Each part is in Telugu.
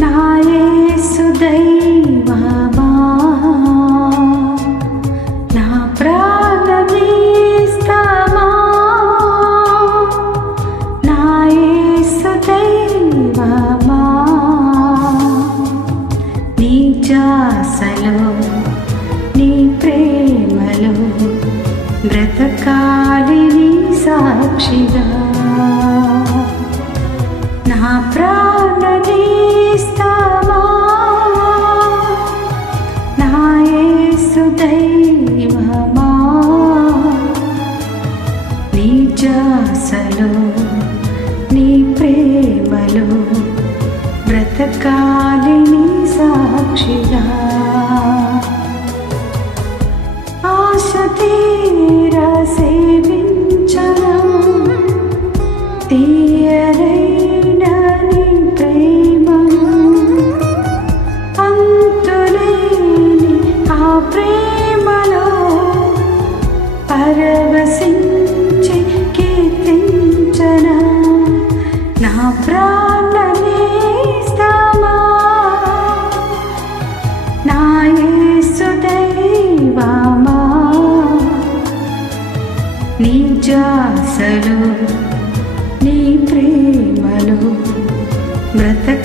नाये सुदै मृतक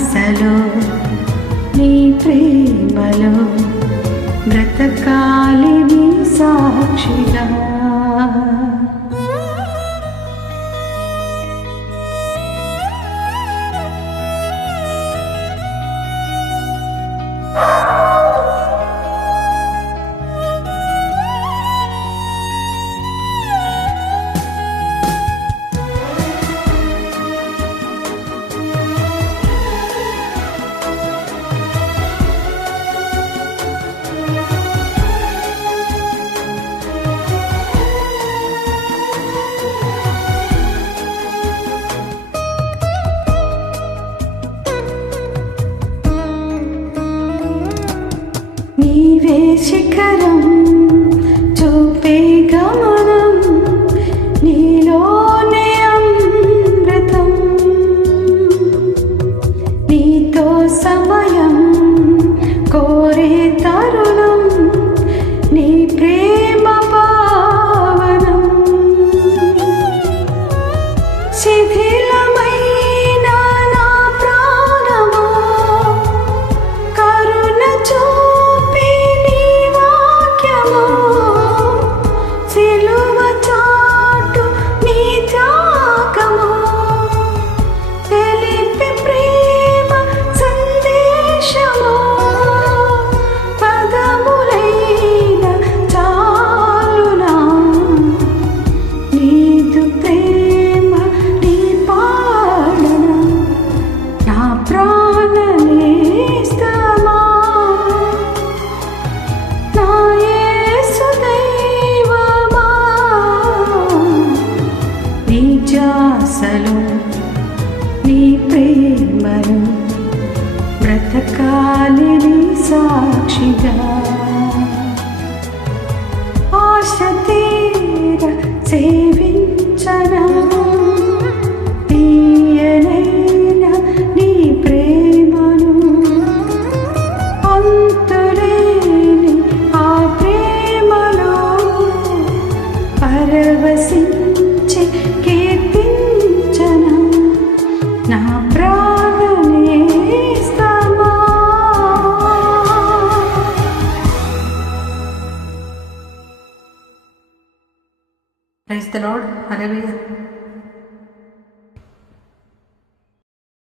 ఆశలో నీ ప్రేమలో బ్రతకా నీవే శిఖరం చూపే గమనం నీలోనే అమృతం. నీతో సమయం కోరే తరుణం കാലിനി സാക്ഷിക. ആശ തീര Hallelujah.